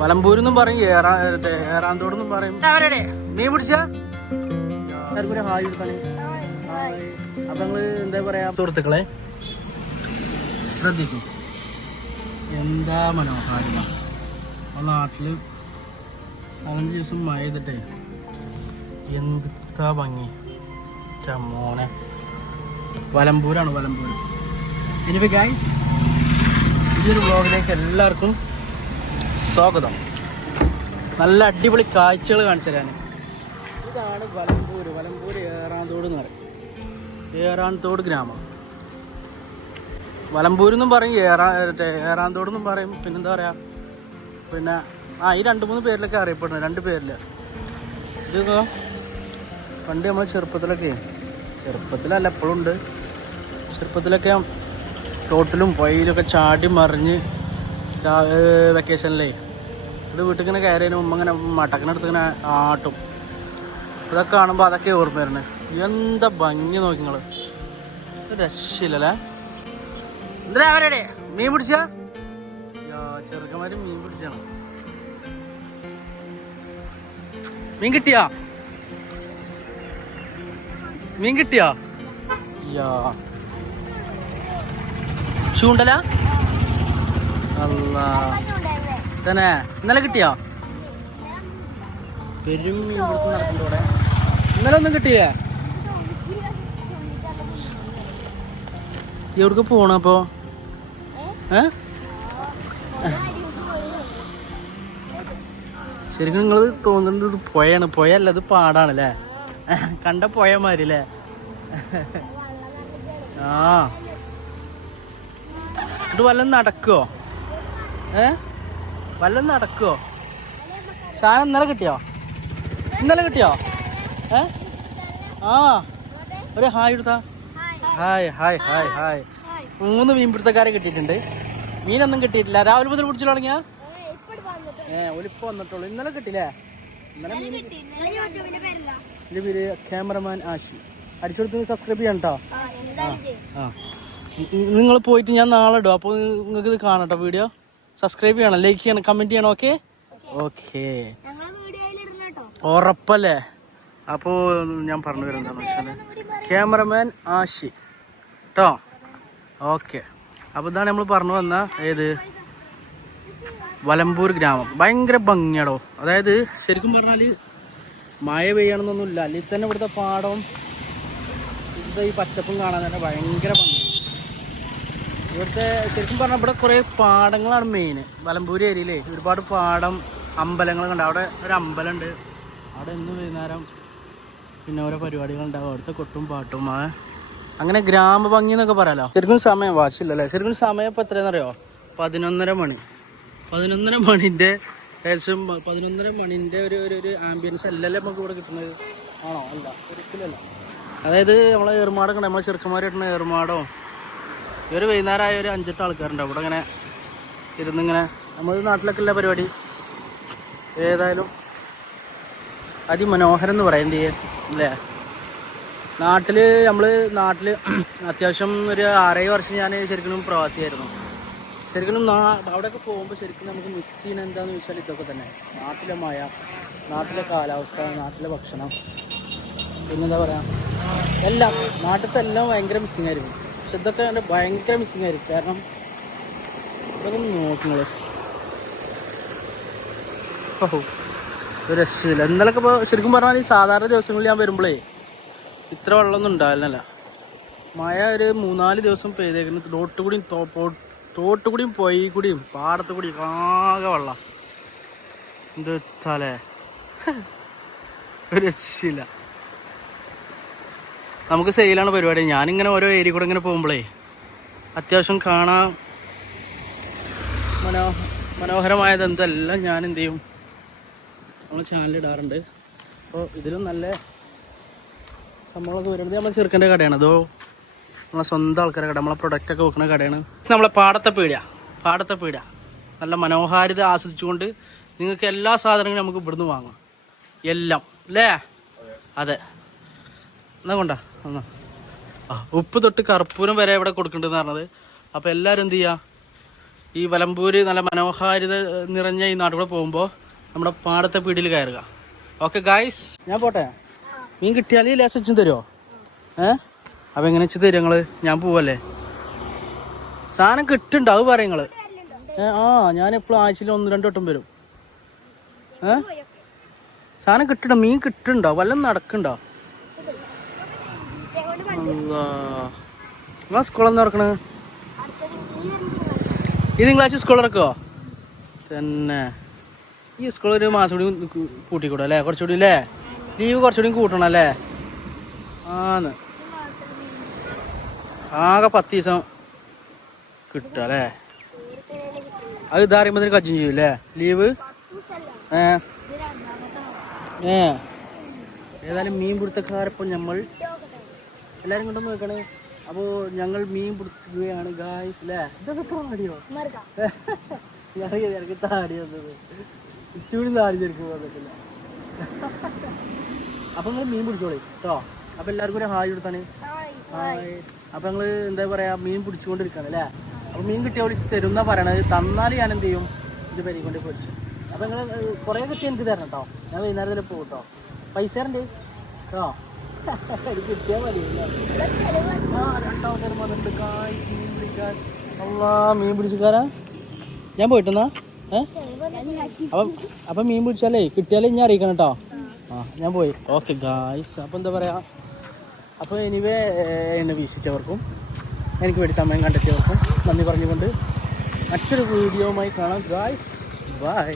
വലമ്പൂരെന്നും പറയും ഏറാ ഏറാന്തോടെന്നും പറയും. അവരുടെ മീൻ പിടിച്ച? എല്ലാവർക്കും ഒരു ഹായ് കൊടുക്കാണ് അപ്പൊ ഞങ്ങൾ എന്താ പറയാ സുഹൃത്തുക്കളെ ശ്രദ്ധിക്കും. എന്താ മനോഹാരിത? നാട്ടിൽ പതിനഞ്ച് ദിവസം മഴ ചെയ്തിട്ടേ എന്താ ഭംഗി? മോനെ. വലമ്പൂരാണ് വലമ്പൂർ ഇനിയിപ്പോ ഗൈസ് ഈ ഒരു വ്ളോഗിലേക്ക് എല്ലാവർക്കും സ്വാഗതം. നല്ല അടിപൊളി കാഴ്ചകൾ കാണിച്ചു തരാൻ ഇതാണ് വലമ്പൂര്. വലമ്പൂര് ഏറാന്തോട് എന്ന് പറയും. ഏറാന്തോട് ഗ്രാമം. വലമ്പൂരെന്നും പറയും ഏറാ ഏറാന്തോടെന്നും പറയും. പിന്നെന്താ പറയാ? പിന്നെ ആ ഈ രണ്ട് മൂന്ന് പേരിലൊക്കെ അറിയപ്പെടുന്നത് രണ്ട് പേരിൽ. ഇതൊക്കെ പണ്ട് നമ്മൾ ചെറുപ്പത്തിലൊക്കെ ചെറുപ്പത്തിലല്ല എപ്പോഴും ഉണ്ട്. ചെറുപ്പത്തിലൊക്കെ തോട്ടിലും പൊയിലൊക്കെ ചാടി മറിഞ്ഞ് വെക്കേഷനിലേ ഇത് വീട്ടിൽ ഇങ്ങനെ കയറിയതിന് മുമ്പ് ഇങ്ങനെ മട്ടക്കിനടുത്ത് ഇങ്ങനെ ആട്ടും. ഇതൊക്കെ കാണുമ്പോൾ അതൊക്കെ ഓർമ്മ വരുന്നത് എന്താ ഭംഗി നോക്കി നിങ്ങൾ രക്ഷയില്ലല്ലേ എന്താ അവരുടെ മീൻ പിടിച്ച? ചെറുക്കന്മാര് മീൻ പിടിച്ചാണ്. മീൻ കിട്ടിയാ? മീൻ കിട്ടിയാ? യാ ചൂണ്ടല? അല്ല തന്നെ ഇന്നലെ കിട്ടിയോ? പെരും നടക്കുന്നുണ്ട് ഇന്നലെ ഒന്നും കിട്ടിയേ? എവിടേക്ക് പോണപ്പോ ഏ? ശരിക്കും നിങ്ങൾ തോന്നുന്നത് ഇത് പുഴയാണ്. പുഴയല്ല ഇത് പാടാണല്ലേ? കണ്ട പുഴമാരി മാതിരി അല്ലേ? ആ. ഇത് വല്ലതും നടക്കുവോ? ഏ? വല്ലതും നടക്കുവോ? സാധനം ഇന്നലെ കിട്ടിയോ? ഇന്നലെ കിട്ടിയോ? ഏ? ആ. ഒരു ഹായ് എടുത്താ. ഹായ് ഹായ് ഹായ് ഹായ്. മൂന്ന് മീൻപിടുത്തക്കാരെ കിട്ടിയിട്ടുണ്ട്. മീനൊന്നും കിട്ടിയിട്ടില്ല. രാവിലെ മുതൽ പിടിച്ചു തുടങ്ങിയ? ഏ ഒലിപ്പ് വന്നിട്ടുള്ളൂ. ഇന്നലെ കിട്ടില്ലേ ഇന്നലെ എന്റെ പേര് ക്യാമറമാൻ ആശി. അടിച്ചെടുത്ത് സബ്സ്ക്രൈബ് ചെയ്യണം കേട്ടോ ആ നിങ്ങൾ പോയിട്ട് ഞാൻ നാളെ ഇടും. അപ്പോൾ നിങ്ങൾക്ക് ഇത് കാണട്ടോ വീഡിയോ. സബ്സ്ക്രൈബ് ചെയ്യണം ലൈക്ക് ചെയ്യണം കമന്റ് ചെയ്യണം ഓക്കെ ഓക്കെ ഉറപ്പല്ലേ? അപ്പോൾ ഞാൻ പറഞ്ഞു വരുന്നത് എന്താണെന്ന് വെച്ചാൽ ക്യാമറമാൻ ആഷി കേട്ടോ ഓക്കെ അപ്പോൾ ഇതാണ് നമ്മൾ പറഞ്ഞു വന്ന ഏത്? വലമ്പൂർ ഗ്രാമം. ഭയങ്കര ഭംഗിയാടോ. അതായത് ശരിക്കും പറഞ്ഞാൽ മഴ പെയ്യണമെന്നൊന്നുമില്ല അല്ലെങ്കിൽ തന്നെ ഇവിടുത്തെ പാടവും ഇവിടുത്തെ ഈ പച്ചപ്പും കാണാൻ തന്നെ ഭയങ്കര ഭംഗിയാണ് ഇവിടുത്തെ ശരിക്കും പറഞ്ഞാൽ ഇവിടെ കുറേ പാടങ്ങളാണ് മെയിൻ മലമ്പൂര് ഏരിയയിലേ ഒരുപാട് പാടം അമ്പലങ്ങളൊക്കെ ഉണ്ട്. അവിടെ ഒരു അമ്പലമുണ്ട്. അവിടെ ഇന്ന് വൈകുന്നേരം പിന്നെ ഓരോ പരിപാടികളുണ്ടാവും അവിടുത്തെ കൊട്ടും പാട്ടും അങ്ങനെ ഗ്രാമഭംഗി എന്നൊക്കെ പറയാലോ. ശരിക്കും സമയം വാശില്ലല്ലേ ശരിക്കും സമയം ഇപ്പം എത്രയാണെന്നറിയോ? പതിനൊന്നര മണി. പതിനൊന്നര മണിന്റെ ഏകദേശം പതിനൊന്നര മണിന്റെ ഒരു ഒരു ഒരു ആംബിയൻസ് അല്ലല്ലേ നമുക്ക് ഇവിടെ കിട്ടുന്നത്? ആണോ? അല്ല. ഒരിക്കലല്ല അതായത് നമ്മളെ ഏർമാടൊക്കെ ഉണ്ട്. നമ്മളെ ചെറുക്കന്മാരായിട്ടുള്ള ഏറുമാടോ ഈ ഒരു വൈകുന്നേരമായ ഒരു അഞ്ചെട്ട് ആൾക്കാരുണ്ട്. അവിടെ ഇങ്ങനെ ഇരുന്നിങ്ങനെ നമ്മൾ നാട്ടിലൊക്കെ ഉള്ള പരിപാടി. ഏതായാലും അതിമനോഹരം എന്ന് പറയാം എന്ത് ചെയ്യാം അല്ലേ? നാട്ടിൽ നമ്മൾ നാട്ടിൽ അത്യാവശ്യം ഒരു ആറേഴ് വർഷം ഞാൻ ശരിക്കും പ്രവാസിയായിരുന്നു. ശരിക്കും നാ അവിടെയൊക്കെ പോകുമ്പോൾ ശരിക്കും നമുക്ക് മിസ് ചെയ്യുന്ന എന്താണെന്ന് വെച്ചാൽ ഇതൊക്കെ തന്നെ. നാട്ടിലെ മഴ നാട്ടിലെ കാലാവസ്ഥ നാട്ടിലെ ഭക്ഷണം. പിന്നെന്താ പറയുക എല്ലാം നാട്ടിലത്തെ എല്ലാം ഭയങ്കര മിസ്സിങ് ആയിരിക്കും പക്ഷെ ഇതൊക്കെ എന്റെ ഭയങ്കര മിസ്സിങ് ആയിരിക്കും. കാരണം ഇതൊക്കെ നോക്കുന്നത് ഓഹോ. രക്ഷയില്ല. ഇന്നലൊക്കെ ഇപ്പോൾ ശരിക്കും പറഞ്ഞാൽ ഈ സാധാരണ ദിവസങ്ങളിൽ ഞാൻ വരുമ്പോഴേ ഇത്ര വെള്ളമൊന്നും ഉണ്ടാവില്ല മഴ ഒരു മൂന്നാൽ ദിവസം പെയ്തേക്കുന്നു തോട്ട് കൂടിയും തോട്ട് കൂടിയും പൊയി കൂടിയും പാടത്ത് കൂടിയും ആകെ വെള്ളം. എന്ത് വെച്ചാലേ രക്ഷയില്ല. നമുക്ക് സെയിലാണ് പരിപാടി. ഞാനിങ്ങനെ ഓരോ ഏരിയ കൂടെ ഇങ്ങനെ പോകുമ്പോഴേ അത്യാവശ്യം കാണാൻ മനോ മനോഹരമായത് എന്തെല്ലാം ഞാൻ എന്ത് ചെയ്യും? നമ്മൾ ചാനലിടാറുണ്ട് അപ്പോൾ ഇതിലും നല്ല നമ്മളൊക്കെ വരുന്നത് നമ്മൾ ചെറുക്കന്റെ കടയാണ്. അതോ നമ്മളെ സ്വന്തം ആൾക്കാരുടെ കട നമ്മളെ പ്രൊഡക്റ്റ് ഒക്കെ വെക്കുന്ന കടയാണ്. നമ്മളെ പാടത്തെ പീടിയ. പാടത്തെ പീടിയ. നല്ല മനോഹാരിത ആസ്വദിച്ചുകൊണ്ട് നിങ്ങൾക്ക് എല്ലാ സാധനങ്ങളും നമുക്ക് ഇവിടുന്ന് വാങ്ങാം. എല്ലാം. അല്ലേ? അതെ. എന്നാ കൊണ്ടാ? എന്നാ ആ ഉപ്പ് തൊട്ട് കർപ്പൂരം വരെ ഇവിടെ കൊടുക്കണ്ടെന്ന് പറഞ്ഞത്. അപ്പോൾ എല്ലാവരും എന്ത് ചെയ്യുക ഈ വലമ്പൂര് നല്ല മനോഹാരിത നിറഞ്ഞ ഈ നാട്ടിലൂടെ പോകുമ്പോൾ നമ്മുടെ പാടത്തെ പീടിയിൽ കയറുക. ഓക്കെ ഗായ്സ് ഞാൻ പോട്ടെ? മീൻ കിട്ടിയാൽ ലേസ് വെച്ചും തരുമോ ഏ? അപ്പം എങ്ങനെ വെച്ച് തരും നിങ്ങൾ? ഞാൻ പോവല്ലേ? സാധനം കിട്ടുന്നുണ്ട് അത് പറയും ആ ഞാൻ എപ്പോഴും ആഴ്ചയിൽ ഒന്ന് രണ്ട് വട്ടം വരും. ഏ? സാധനം കിട്ടണ്ട? മീൻ കിട്ടുന്നുണ്ടോ വല്ലതും നടക്കുന്നുണ്ടോ? നിങ്ങളെ സ്കൂളിൽ നടക്കണ് ഈ തിങ്കളാഴ്ച സ്കൂൾ തുറക്കോ തന്നെ. ഈ സ്കൂൾ ഒരു മാസം കൂടി കൂട്ടിക്കൂടെ അല്ലേ? കുറച്ചുകൂടി അല്ലേ ലീവ് കുറച്ചുകൂടി കൂട്ടണം അല്ലേ? ആന്ന്. ആകെ പത്ത് ദിവസം കിട്ടുക അല്ലേ? അത് ഇതറിയുമ്പോൾ കജ്ജും ചെയ്യും അല്ലേ ലീവ്? ഏ? ഏ. ഏതായാലും മീൻ പിടുത്തക്കാരപ്പം നമ്മൾ എല്ലാരും കൊണ്ടും നോക്കണേ. അപ്പോൾ ഞങ്ങൾ മീൻ പിടിക്കുകയാണ് ഗായ്സ് അല്ലേ ഇതൊക്കെ താടിയോ ഇറങ്ങി താടി വന്നത്. ഇച്ചിരി താടി ചെറുക്കും വന്നിട്ടില്ല. അപ്പൊ നിങ്ങൾ മീൻ പിടിച്ചോളി കേട്ടോ അപ്പൊ എല്ലാവർക്കും ഒരു ഹായ് കൊടുത്താണ്. ഹായ് അപ്പൊ ഞങ്ങൾ എന്താ പറയാ മീൻ പിടിച്ചുകൊണ്ടിരിക്കാണ് അല്ലേ അപ്പൊ മീൻ കിട്ടിയ വിളിച്ച് തരുന്ന പറയണത്. തന്നാൽ ഞാൻ എന്ത് ചെയ്യും? ഇത് പരി കൊണ്ട് പിടിച്ചു അപ്പൊ നിങ്ങൾ കുറെ കിട്ടി എനിക്ക് തരണം കേട്ടോ ഞാൻ വൈകുന്നേരത്തിൽ പോകും കേട്ടോ പൈസ തരണ്ടേ? കേട്ടോ മീൻ പിടിക്കാൻ മീൻ ഞാൻ പോയിട്ടെന്നാ ഏ അപ്പം മീൻ പിടിച്ചാലേ കിട്ടിയാലേ ഞാൻ അറിയിക്കണം കേട്ടോ. ആ ഞാൻ പോയി. ഓക്കെ ഗായ്സ് അപ്പം എന്താ പറയാ? അപ്പോൾ എനിവേ എന്നെ വീക്ഷിച്ചവർക്കും എനിക്ക് വേണ്ടി സമയം കണ്ടെത്തിയവർക്കും നന്ദി പറഞ്ഞുകൊണ്ട് മറ്റൊരു വീഡിയോ കാണാം ഗായ്സ് ബൈ